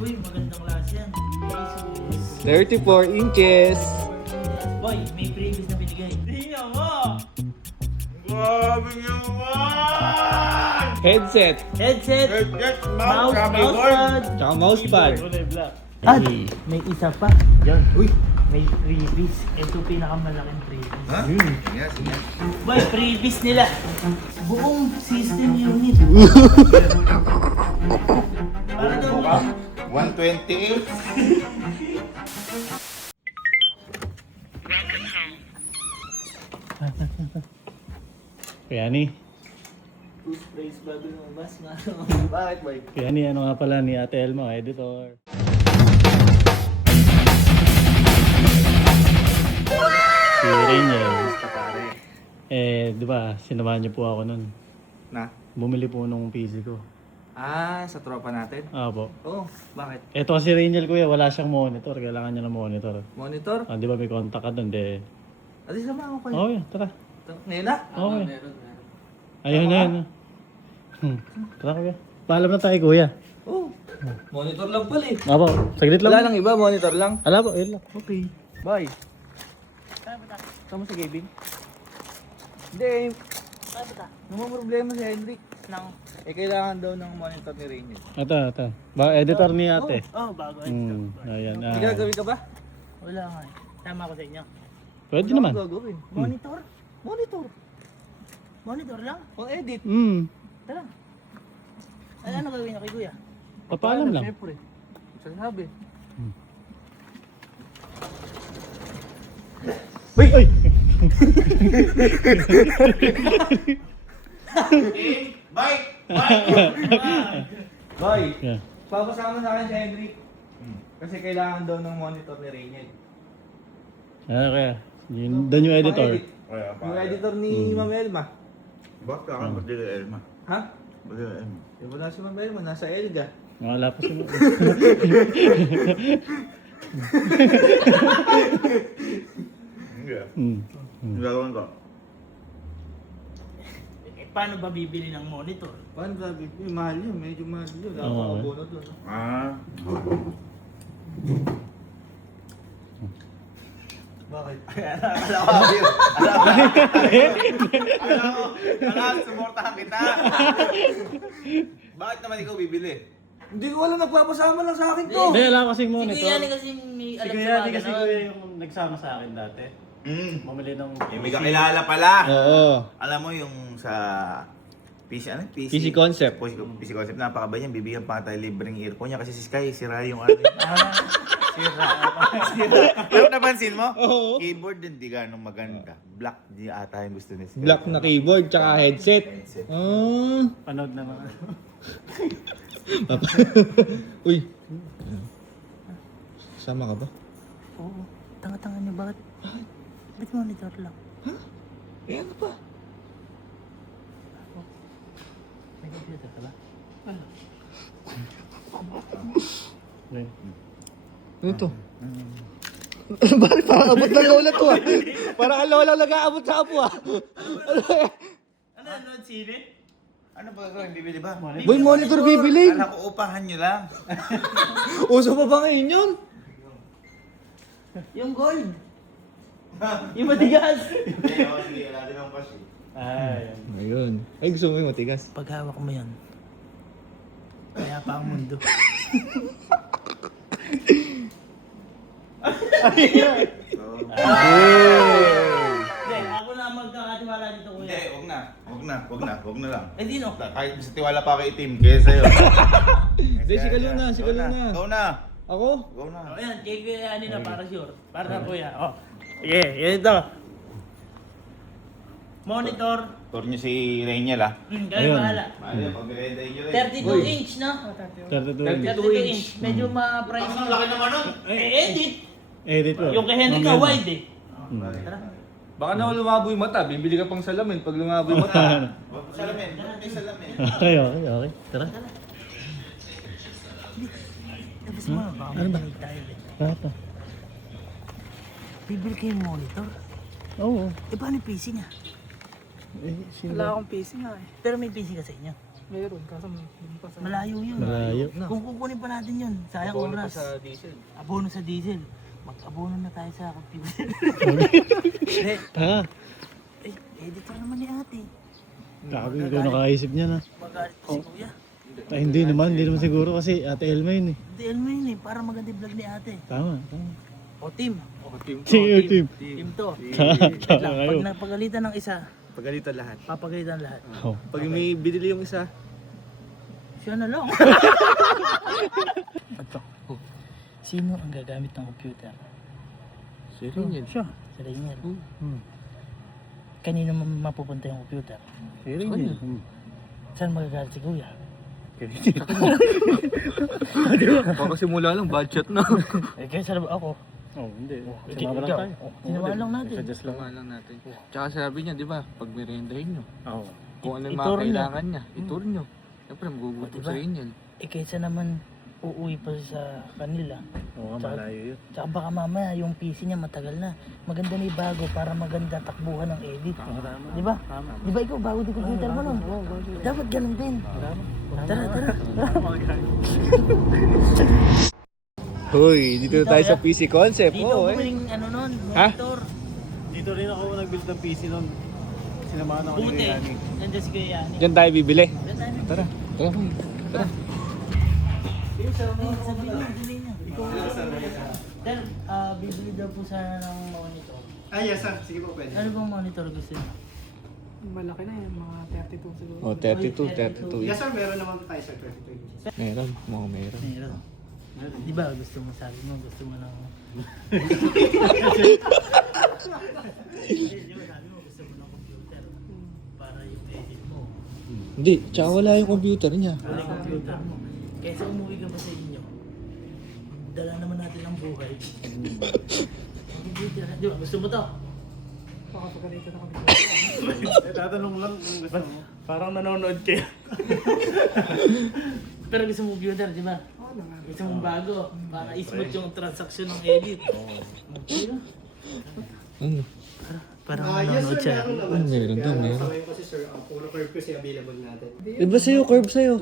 Uy, magandang klase yan. Jesus. 34 inches. Boy, may previous na binigay. Tingnan mo! Grabe naman! Headset. Headset! Headset, Mouse, keyboard. mousepad. Tsaka mousepad. At may isa pa. Yan. Uy, may previous. Ito pinakamalaking previous. Ha? Yes, yes. Boy, previous nila. Buong system unit. Para daw. 128. Kaya ni, Toothpaste bago lumabas nga. Bakit, boy? kaya ni ano nga pala ni Ate Elmo, editor. Si Rainier. Di ba, sinamahan niyo po ako nun. Na? Bumili po nung PC ko. Sa tropa natin. Po. Oh, bakit? Eto kasi Rainier kuya, wala siyang monitor. Kailangan niya ng monitor. Monitor? Di ba may contact ka dun? Adi sama ako kayo. Okay, tara. Ngayon na? Okay. Ayun na yun. Tara kuya. Paalam na tayo kuya. Oh. Monitor lang pala eh. Apo, saglit lang. Wala lang iba, monitor lang. Ala po, yun lang. Okay. Bye. Sama sa gaming? Hindi. Naman problema si Hendrik. Kailangan daw ng monitor ni Rainier. Ito. Editor ni ate. Oh, bago. Ayan. May gagawin ka ba? Wala nga eh. Tama ko sa inyo. Pwede Ano naman. ang gagawin? Monitor? Monitor. Monitor lang? Pang edit. Tara. Ay, ano gawin niyo kay kuya? Papaalam lang. Siyempre. Sasabi. Ay! Bye! Bye. Yeah. Papasama sa akin si Hendrik. Kasi kailangan daw ng monitor ni Rainier. Kaya. Doon yung editor. Pang-edit. Yung editor ni Ma'am Elma. Bakit ka ang badili Elma? Ha? Badili Elma. Yung wala si Ma'am Elma, nasa Elga. Wala pa si Hindi ah. Hmm. Ang gagawin ko? Eh, paano ba bibili ng monitor? Paano sabi? Mahal yun, medyo mahal yun. Dapat Oo. abono doon. Ah. Bakit? Alam, sumortahan kita. Bakit naman ikaw bibili? Hindi ko alam, nagpapasama lang sa akin to. Hindi, wala kasing Si monitor. kuya ni kasi may Si alam Kuya sa Yati mga kasi ganon. kuya yung nagsama sa akin dati. Bumili ng... May kakilala pala. Oo. Alam mo yung sa PC, ano? PC Concept. PC Concept, napakabay yan. Bibigyan pa tayo libreng earphone niya kasi si Sky, sira yung ano. Sira. Pero napansin mo? Oo. Keyboard din, di ganong maganda. Black di ata yung gusto ni Sky. Black na keyboard, tsaka headset. Panood na mga... Uy. Sama ka ba? Oo. Tanga-tanga niyo, bakit? Ba't monitor lang? Eh ano pa? May computer ka ba? Okay. Ano to? Bakit parang abot ng lola to ah? Parang ang lola nag-aabot sa apo ah. Ano, nanood sine? Ano ba gagawin? Bibili ba? Boy, monitor bibili. Alam ko, upahan nyo lang. Uso pa ba ngayon yun? Yung gold. Yung matigas. Sige, sige, natin ang kasi. Ayan. Ayun. Ay, gusto mo yung matigas? Pag hawak mo yan, kaya pa ang mundo. Hindi, ako na magkakatiwala dito Hindi, kuya. wag na lang. Eh, dino. Kahit sa tiwala pa kay itim, kaya sa'yo. Hindi, si Kaluna, si Kaluna. Go na. Ako? Go na. O yan, kay kuya ani na para sure. Para na kuya. O. Sige, yan ito. Monitor. Tour nyo si Rainiel ah. Kayo Ayun. bahala. Ano, pag-renta nyo rin. 32 Uy. inch, no? 32 32 inch. Medyo ma-price. Ang laki naman nun. Edit. Edit po. Yung kay Henry ka, wide eh. Tara. Baka na lumabo yung mata, bibili ka pang salamin pag lumabo yung mata. Salamin. May salamin. Okay. Tara. Tapos mo, baka makinig tayo. Tara. Bibili kayo yung monitor. Oo. Eh, paano yung PC niya? Eh, sino Wala akong PC nga eh. Pero may PC ka sa inyo. Meron, kaso hindi pa sa... Malayo yun. Malayo. Kung kukunin pa natin yun, sayang Abono pa oras. sa diesel. Abono sa diesel. Mag-abono na tayo sa computer. Ha? Eh, editor naman ni ate. Sabi ko nakaisip niya na. Magalit pa si kuya. Ay, hindi naman siguro kasi Ate Elma yun eh. Hindi, alam mo yun eh, para maganda yung vlog ni ate. Tama. O team. Team. Team to. Tama Lang, kayo. pag napagalitan ng isa, Pagalitan lahat. papagalitan lahat. Oh. Pag may binili yung isa, Siya na lang. Ito. Sino ang gagamit ng computer? si Reniel. Siya. Si Rainier. Hmm. Kanino mapupunta yung computer? Hearing niya. Saan magagalit si kuya? Kakasimula lang, budget na. Eh, kaya sarap ako. Oh, hindi. Ikaw. Sumama lang tayo. Sinawaan lang natin. Suggest lang. Tama lang natin. Tsaka sabi niya, di ba, pag merendahin nyo, Oo. kung ano yung Itur mga nyo. kailangan niya, itur nyo. Siyempre, magugutom Diba? sa Reniel. Eh, kaysa naman uuwi pa sa kanila. Oo, malayo yun. Tsaka baka mamaya yung PC niya matagal na. Maganda na yung bago para maganda takbuhan ng edit. Di ba? Tama. Di ba ikaw bago di computer mo nun? Dapat ganun din. Tara, tara. Hoy, dito tayo sa PC Concept. Dito Oo, bumiling ano nun, Ha? monitor. Dito rin ako nag-build ng PC noon. Sinamahan ako ni Buti. Yani. Nandiyan si Kuya Yani. Diyan tayo bibili. Diyan tayo. Tara, tara. Tara. Eh, sabihin niya. Then, bibili daw po sana ng monitor. yes sir. Sige po, pwede. Ano bang monitor gusto niyo? Malaki na yan, mga 32 siguro. Oh, 32 Yes sir, meron naman tayo sir, 32 inches. Meron, mga meron. Meron. Di ba gusto mo sabi mo, gusto mo ng... Di ba sabi mo gusto mo ng computer para yung edit mo. Hindi, tsaka wala yung computer niya. Para yung computer mo. Kaysa umuwi ka pa sa inyo, dala naman natin ang buhay. Computer, di ba gusto mo to? Baka pagalitan ako. Tatanong lang kung gusto mo. Parang nanonood kayo. Pero gusto mo computer, di ba? Oo naman. Gusto mong bago, para smooth yung transaction ng edit. Okay na. Ano? Parang Yes nanonood sir, siya. meron naman. Meron daw, Kaya meron. sa ngayon kasi sir, puro curve kasi available natin. Iba sa'yo, curve sa'yo.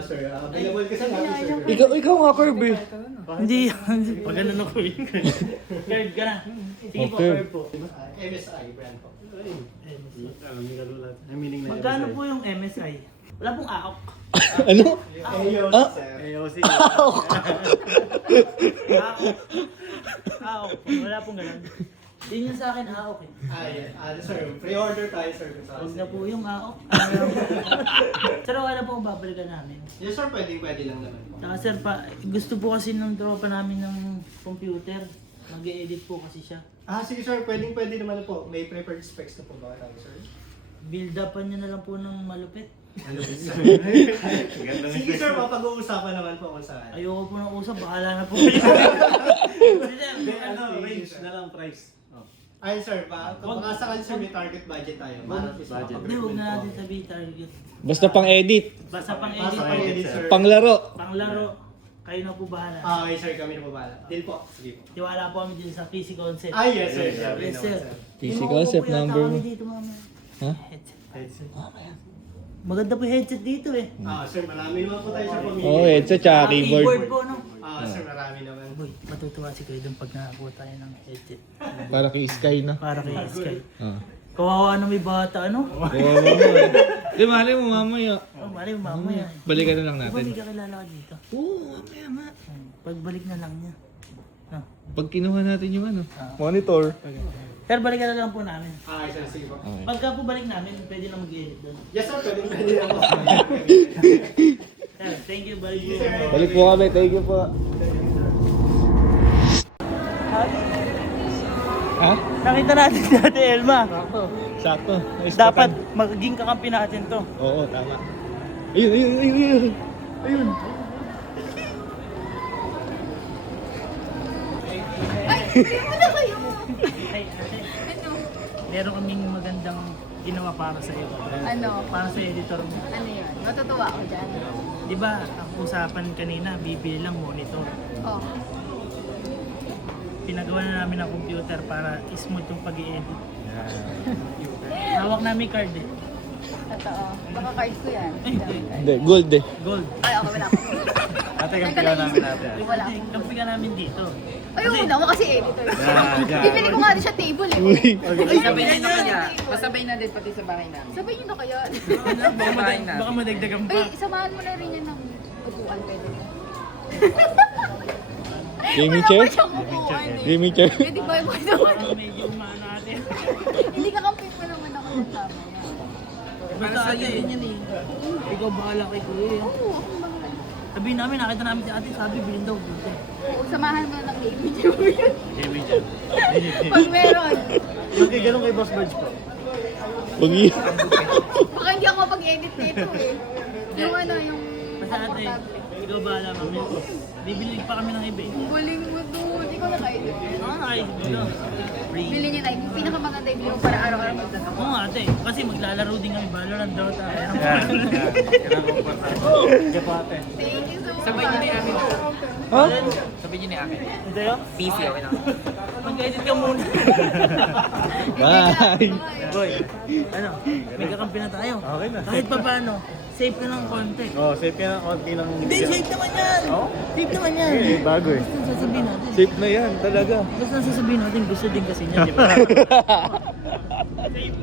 Sir, available kasi natin sir. Ikaw nga curve eh. Hindi, pag ganun ako eh. Curve ka na. Sige po, Okay. curve po. MSI brand po. Magkano po yung MSI? Wala pong AOK. Ano? AOC sir. AOK. AOK. Wala pong ganun. Yun yung sa akin AOK eh. Sir, pre-order tayo sir. Huwag na po yung AOK. Sir, okay na po kung babalikan namin. Yes sir, pwede lang naman po. Saka sir, gusto po kasi ng tropa namin ng computer. Mag-e-edit po kasi siya. Sige sir, pwede naman po. May preferred specs na po ba tayo sir? Build-upan niya na lang po ng malupit. Sige sir, mapag-uusapan naman po kung saan. Ayoko po ng usap, bahala na po. Range na lang price. Ay sir, baka sakali sir may target budget tayo. Hindi, huwag na natin sabihin target. Basta pang edit, Basta pang Basta pang edit, edit sir. panglaro. panglaro, kayo na po bahala. Okay sir, kami na po bahala. Deal po. Sige po. Tiwala po kami dito sa PC Concept. Yes sir. Yes, sir. PC Yung Concept mauupo yata number kami mo. dito, mama. Ha? Headset. Maganda po yung headset dito eh. Sir, marami naman po tayo sa pamilya. Oh, headset tsaka Keyboard keyboard. po, no? Sir, marami naman. Boy, matutuwa si Kuya doon pag nakakuha tayo ng headset. Para kay Sky na. Para kay Sky. Ah. Kawawa na may bata, ano? Di mali mo mamaya. Oh, mali, mamaya. Balikan na lang Di ba natin. may kakilala ka dito? Oo, mamaya nga. Pagbalik na lang niya. Pag kinuha natin yung ano. Monitor. Pero balikan na lang po namin. Sir, sige po. Okay. Pagka po balik namin, pwede na mag-edit doon. Yes sir, pwede na po. Sir, thank you, balik po. Balik po kami, thank you po. Ha? Nakita natin si Ate Elma. Sakto. Dapat magiging kakampi natin to. Oo, tama. Ayun, ayun, ayun, ayun. Ayun. Hey, ate. Meron kaming magandang ginawa para sa iyo. Ano? Para sa editor mo. Ano yun? Matutuwa ako dyan. Di ba, ang usapan kanina, bibili lang monitor. Oh. Pinagawa na namin ng computer para smooth yung pag-i-edit. Hawak namin card eh. Totoo. Baka card ko yan. Hindi, gold eh. Gold. Ay, okay, wala ako. Ate, kampiyan namin natin. Wala Hindi, ako. kampi ka namin dito. Ay, oo naman kasi editor. Yan. Bibili ko nga din siya table eh. Uy. Ay, Sabay na ganyan. niya. Pasabay na din pati sa bahay namin. Sabay nyo na kaya. Baka madagdagan pa. Ay, samahan mo na rin yan ng upuan pwede. Gaming Wala chair? pa siyang upuan eh. Gaming chair? Pwede ba mo naman? Parang medyo maano natin. Hindi ka kampit mo naman ako ng tama yan. Basta ate, yun yan eh. Ikaw bahala kay kuya eh. Oo, akong bahala. Sabihin namin, nakita namin si ate, sabi bilhin daw. Bilhin. Oo, samahan mo na ng gaming chair. Gaming chair. Pag meron. Okay, ganun kay Boss Budge po. Pagi. Baka hindi ako mapag-edit nito eh. Yung ano, yung Basta ate, ikaw bahala mami. Bibili pa kami ng iba eh. Galing mo doon. Ikaw naka-edit. Oo, nakaisip ko lang. Free. Bili niya na. Yung pinakamaganda yung bili mo para araw-araw magdadako. Oo nga ate, kasi maglalaro din kami Valorant, Dota. Kapate. Thank you so much. Sabay niya ni Amin. Ha? Sabay niya ni Amin. Hindi yun? PC, okay lang. Mag-edit ka muna. Bye. Boy, ano, may kakampi na tayo. Okay na. Kahit pa paano, save ka ng konti. Oh, safe yan. Konti lang. Hindi, save naman yan! Oh? Save naman yan! Eh, bago eh. Basta sasabihin natin. Safe na yan, talaga. Basta sasabihin natin, gusto din kasi niya, di ba? Save.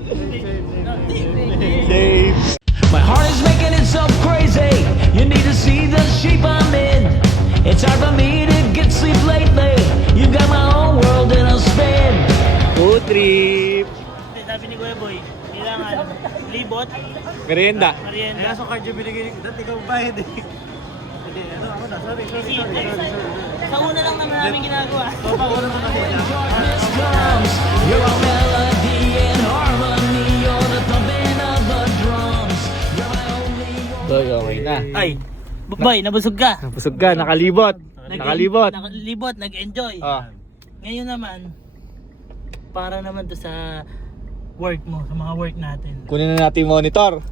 Safe. My heart is making itself crazy. You need to see the shape I'm in. It's hard for me to get sleep lately. You got my whole world in a spin. Food trip. Sabi ni Kuya Boy, kailangan libot, Merienda. merienda. Kaya sa card yung binigay ko, dati ikaw bayad eh. Hindi, ano ako na. Sorry. Sa una lang naman namin ginagawa. Papakuha naman ako na. Darkness comes. You're a melody in harmony. You're the thumping of the drums. You're my only one. So, okay na. Ay, Boy, nabusog ka. Busog ka, nakalibot. Nakalibot. Nakalibot, nag-enjoy. Ah. Ngayon naman, para naman to sa work mo, sa mga work natin. Kunin na natin monitor.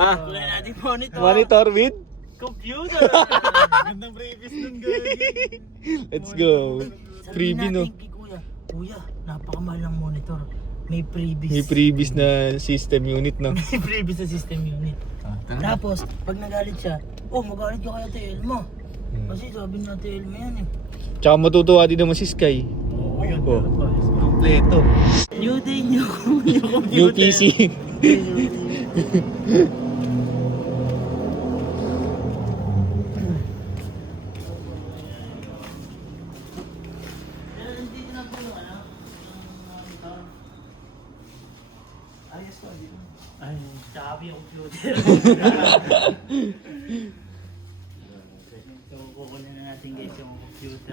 Ah, kunin natin monitor. Monitor with? Computer. Gandang previous nun, gagi. Let's go. Sabihin Freebie, no? natin kay Kuya, Kuya, napakamahal ng monitor. May freebies. May previous na system unit, no? May freebies sa system unit. Tapos, pag nagalit siya, oh, magalit ka kaya TL mo. Kasi sabi na TL mo yan eh. Tsaka matutuwa din naman si Sky. Oo, yun. Oh. Kompleto. New day, new computer. New PC. Nandito na po yung ano, monitor. Ayos ko, dito. Ay, tsaka yung computer. So, kukunin na natin guys yung computer.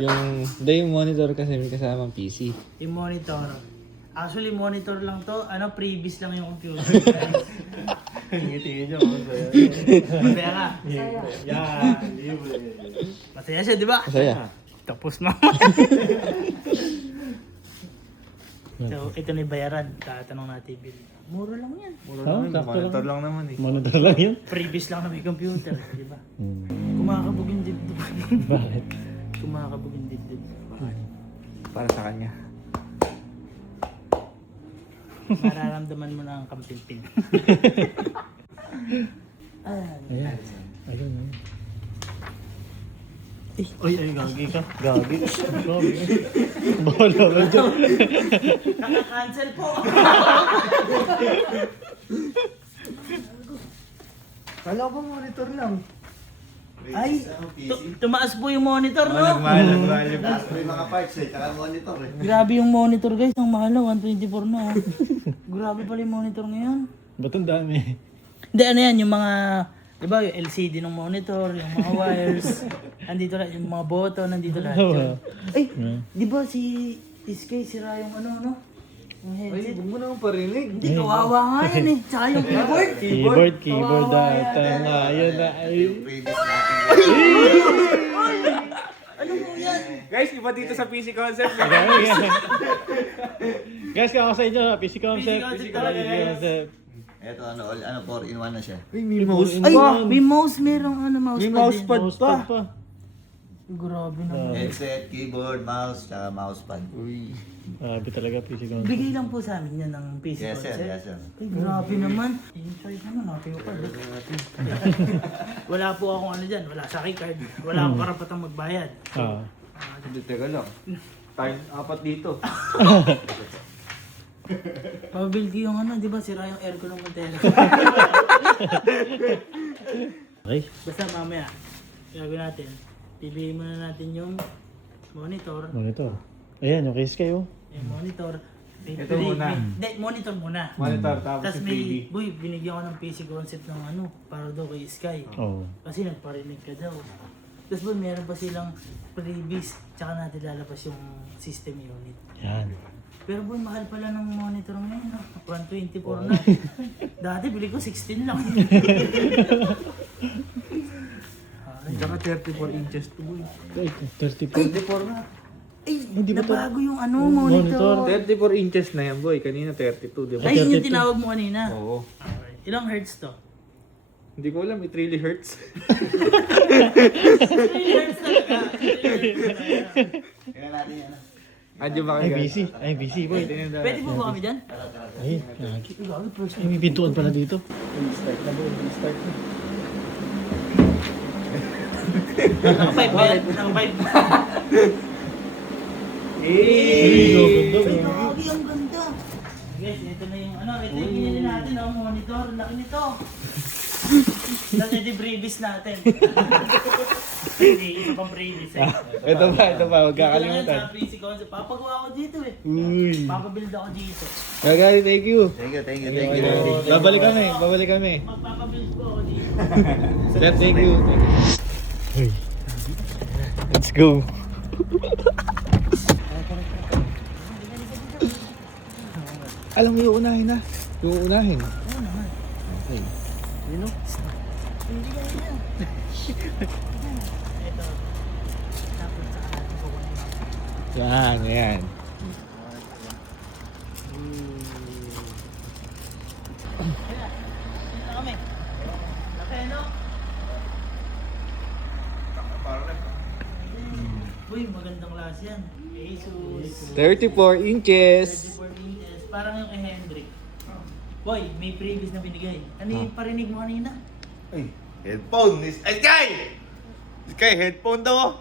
Yung monitor kasi may kasamang PC. Yung monitor. Actually, monitor lang to. Ano, previous lang yung computer. Ngiti niyo. Masaya ka. Yeah. Masaya siya, di ba? Masaya. Tapos na. So, ito na yung bayaran. Tatanong natin bill. Mura lang yan. Monitor lang naman eh. Monitor lang yun. Previous lang na may computer. Di ba? Kumakabog yung dibdib. Bakit? Kumakabog yung dibdib. Para sa kanya. Mararamdaman mo na ang kampilpil. Ayan. Ayun, ayun. Ay, gagi ka. Gagi. Bola ka dyan. Naka-cancel po! Kala ko monitor lang. Ay, tumaas po yung monitor, no? Nagmahal yung May mga parts eh, tsaka monitor eh. Grabe yung monitor, guys. Ang mahal na, 124 na. Oh. Grabe pala yung monitor ngayon. Ba't ang dami? Hindi, ano yan, yung mga, di ba, yung LCD ng monitor, yung mga wires, nandito lahat, yung mga button, nandito lahat yun. Ay, di ba si Iskay, sira yung ano, yung headset? Huwag mo naman parinig. Hindi, kawawa nga yan eh. Tsaka yung keyboard. Keyboard nga. Yun na. Previous natin. Ano mo yan? Guys, iba dito sa PC concept. Guys, kaya ako sa inyo, PC concept. PC talaga, guys. Eto ano, 4-in-1 na siya. Uy, may mouse. Ay, may mouse, merong ano, mouse May pad mouse din. pad pa. Grabe naman. Headset, keyboard, mouse, tsaka mousepad. Grabe talaga, PC ko. Bigay lang po sa amin yan ng PC Yes sir, concept. yes sir. Ay, grabe naman. Enjoy naman, natin ko pa. Wala po akong ano dyan, wala sa card. Wala akong karapatang magbayad. Ah. Hindi, teka lang. Tayo, apat dito. Pabil ko yung ano, di ba sira yung aircon ng Montero. Okay. Basta mamaya, gagawin natin. Piliin muna natin yung monitor. Monitor. Ayan, yung case kayo. Yung monitor. Ito muna. Monitor muna. Monitor, tapos Tapos yung TV. may, boy, binigyan ko ng PC concept ng ano, para daw kay Sky. Oo. Kasi nagparinig ka daw. Tapos boy, meron pa silang freebies, tsaka natin lalabas yung system unit. Yan. Pero boy, mahal pala ng monitor ngayon, no? 124 na. Dati bili ko 16 lang. Tsaka 34 inches to boy. Ay, 34. 34 na. Ay, Hindi ba to- nabago yung ano, monitor. 34 inches na yan boy. Kanina 32, di ba? Ay, yun yung tinawag mo kanina. Oo. Okay. Ilang hertz to? Hindi ko alam, it really hurts. 3 hertz talaga. 3 hertz talaga. Kaya natin yan. Andiyo ba Ay, kayo? busy. Ay, busy, boy. Pwede po ba kami dyan? Ay, lagi. Ay, may pintuan pala dito. Naka-5 ba yan? Naka-5. Ay, ganda, Ay, boy. grabe, ang ganda. Guys, ito na yung ano, ito yung binili natin, oh, monitor. Laki nito. Tapos ito yung previous natin. Hindi, isa pang previous eh. Ito pa, huwag Dito lang yan kakalimutan. sa PC concept. Papagawa ko dito eh. Uy. Papabuild ako dito. Guys, thank you. Thank you, thank you, thank you. Babalik kami. Magpapabuild ko ako dito. Step, thank you. Uy. Let's go. Alam mo, uunahin na. Uunahin. Okay. Hindi ka yan. Ito. Tapos saka natin kukunin. Yan. Dito na kami. Laki, no? Uy, magandang klase yan. Asus. 34 inches. 34 inches. Parang yung kay Hendrik. Boy, may previous na binigay. Ano yung parinig mo kanina? Ay, headphone. Ay, Sky! Sky, headphone daw. Oh.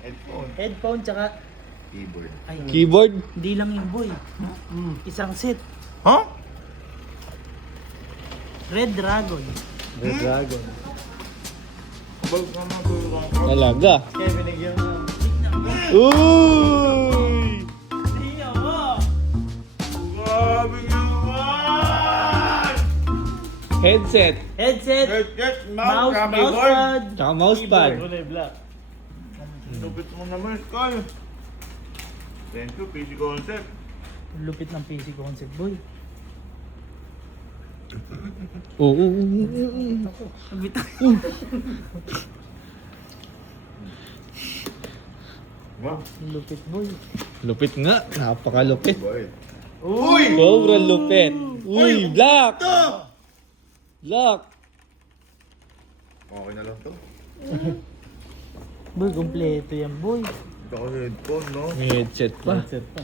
Headphone. Headphone tsaka... Keyboard. Ay, Keyboard. hindi lang yung boy. Isang set. Huh? Red Dragon. Red Dragon. Talaga. Kaya binigyan mo. Uy! Tingnan mo! Grabe naman! Headset. Headset, Headset, mouse, grabe, mousepad, Tsaka mousepad. Kulay black. Lupit mo naman, Sky. Thank you, PC Concept. Lupit ng PC concept, boy. Oo. Lupit. Wow. Lupit, boy. Lupit nga. Napakalupit. Boy. Uy! Sobrang lupit. Uy, black. Black. Okay na lang to. Boy, kompleto yan, boy. Ito ko headphone, no? May headset pa. Set pa.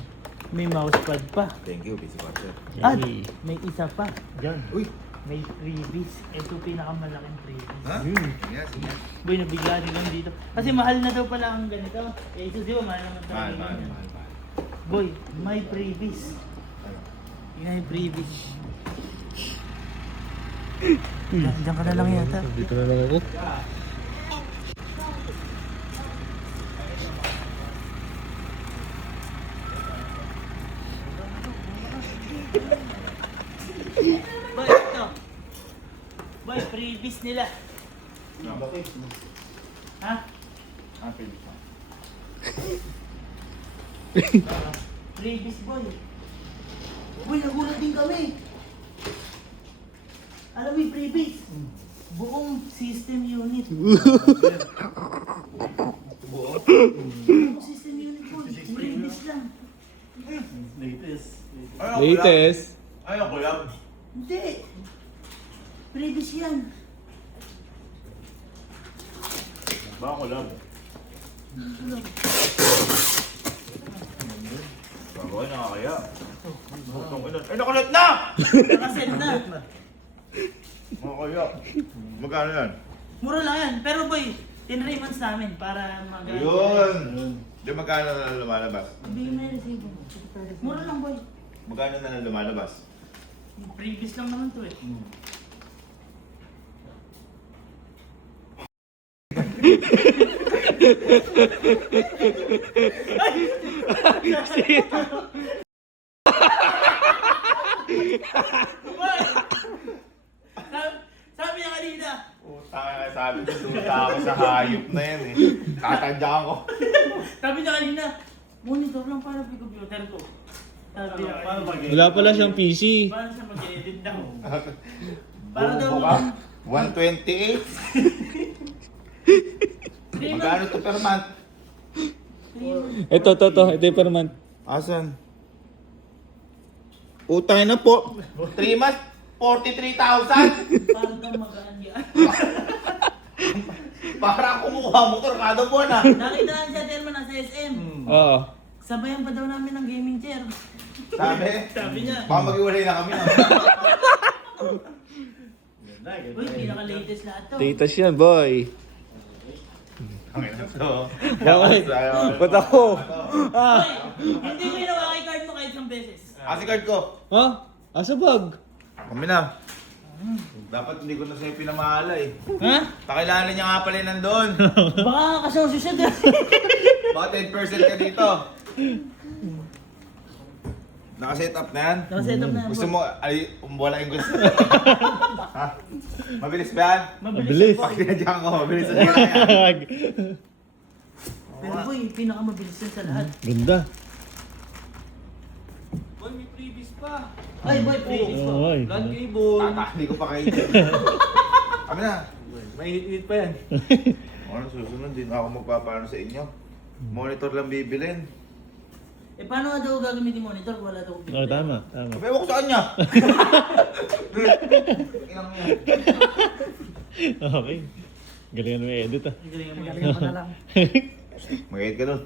May mousepad pa. Thank you, PC Concept. At Yay. may isa pa. Yan. Uy! May freebies. Ito pinakamalaking freebies. Ha? Yes, yes. Boy, nabigla din kami dito. Kasi mahal na daw pala ang ganito. Eh, ito di ba, mahal naman talaga Mahal, yung mahal, ganyan. mahal, mahal. Boy, may freebies. Yan yung freebies. Diyan ka na lang yata. Dito na lang ako. Boy, ito. Boy, freebies nila. Ha? Freebies, boy. Boy, nagulat din kami. Alam mo yung freebies? Buong system unit. Buong system unit, boy. Freebies lang. Latest. Ayaw ko lang. Hindi. Freebies yan. Baka ko lang. Bago kayo nakakaya. Butong ina. Ay, nakulit na! Nakasend na. Nakakaya. Magkano yan? Mura lang yan. Pero boy, 10 months namin para mag- Yun! Di magkano na lumalabas? Bigyan mo yung resibo. Mura lang boy. Magkano na lumalabas? Previous lang naman to eh. Sabi niya kanina. Sabi ko, duta ako sa hayop na yan eh. Tatandaan ko. Sabi niya kanina. Monitor lang para sa computer ko. Sabi niya kanina. Wala pala siyang PC. Paano siya mag-edit daw? Para daw Bubo ka? 128? Magkano to per month? Ito yung per month. Asan? Utang na po. 3 months, 43,000. Para daw magaan yan. Para kumukuha motor kada buwan ah. Nakita lang siya Terman nasa SM. Oo. Sabayan pa daw namin ng gaming chair. Sabi niya. baka mag-iwalay na kami. Uy, pinaka-latest lahat to. Titas yan, boy. Ang ina to. Bakit? Ba't ako? Uy, hindi ko inawa kay card mo kahit isang beses. Kasi card ko. Ha? Asa bag? Kami na. Dapat hindi ko na sa'yo pinamahala eh. Ha? Pakilala niya nga pala yung nandun. Baka kasosyo siya doon. Baka 10% ka dito. Nakaset up na yan? Nakaset up na yan. Gusto mo, ay, wala yung gusto. Ha? Mabilis ba yan? Mabilis. Pag sinadyan ko, mabilis na yan. Pero boy, pinakamabilis yan sa lahat. Ganda. Boy, may previous pa. Ay boy, please. Oo, ay. Land cable. Tatahli ko pa kayo. Kami na. Mainit-init pa yan. Ano, susunod din ako magpapaano sa inyo. Monitor lang bibilin. Eh paano nga daw gagamitin monitor kung wala daw Oo, computer? tama. Sabi ko sa kanya. Inang yan. Okay. Galingan mo i-edit ah. Galingan mo na lang. Mag-edit ka doon.